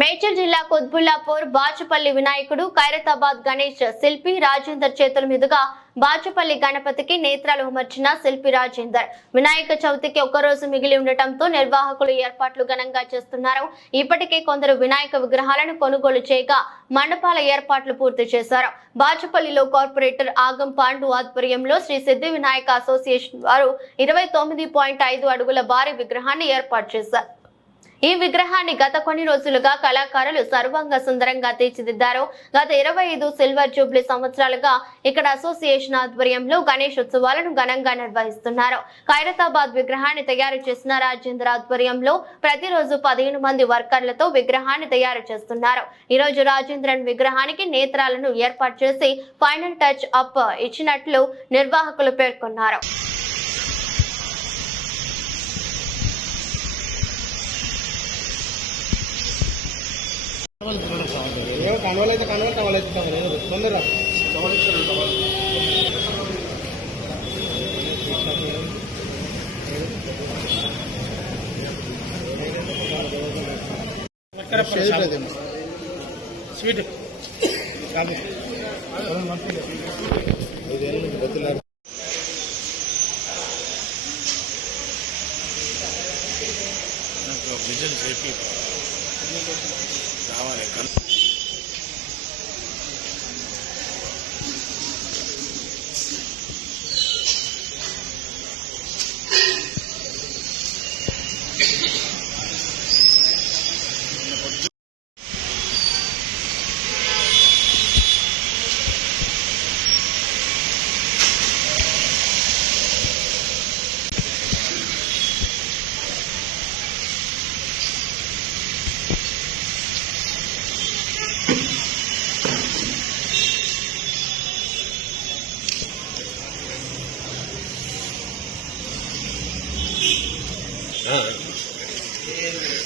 మేడ్చల్ జిల్లా కుత్బుల్లాపూర్ బాచుపల్లి వినాయకుడు ఖైరతాబాద్ గణేష్ శిల్పి రాజేందర్ చేతుల మీదుగా బాచుపల్లి గణపతికి నేత్రాలు అమర్చిన శిల్పి రాజేందర్. వినాయక చవితికి ఒక్కరోజు మిగిలి ఉండటంతో నిర్వాహకులు ఏర్పాట్లు ఘనంగా చేస్తున్నారు. ఇప్పటికే కొందరు వినాయక విగ్రహాలను కొనుగోలు చేయగా మండపాల ఏర్పాట్లు పూర్తి చేశారు. బాచుపల్లిలో కార్పొరేటర్ ఆగం పాండు ఆధ్వర్యంలో శ్రీ సిద్ధి వినాయక అసోసియేషన్ వారు ఇరవై తొమ్మిది పాయింట్ ఐదు అడుగుల భారీ విగ్రహాన్ని ఏర్పాటు చేశారు. ఈ విగ్రహాన్ని గత కొన్ని రోజులుగా కళాకారులు సర్వంగా సుందరంగా తీర్చిదిద్దారు. గత ఇరవై ఐదు సిల్వర్ జూబ్లీ సంవత్సరాలుగా ఇక్కడ అసోసియేషన్ ఆధ్వర్యంలో గణేష్ ఉత్సవాలను ఘనంగా నిర్వహిస్తున్నారు. ఖైరతాబాద్ విగ్రహాన్ని తయారు చేసిన రాజేంద్ర ఆధ్వర్యంలో ప్రతిరోజు పదిహేను మంది వర్కర్లతో విగ్రహాన్ని తయారు చేస్తున్నారు. ఈ రోజు రాజేంద్రన్ విగ్రహానికి నేత్రాలను ఏర్పాటు చేసి ఫైనల్ టచ్ అప్ ఇచ్చినట్లు నిర్వాహకులు పేర్కొన్నారు. ఏమో కనవలు అయితే కనవలు స్వీట్. కాదు. నాకు విజన్ చెప్పి రావాలి Yeah.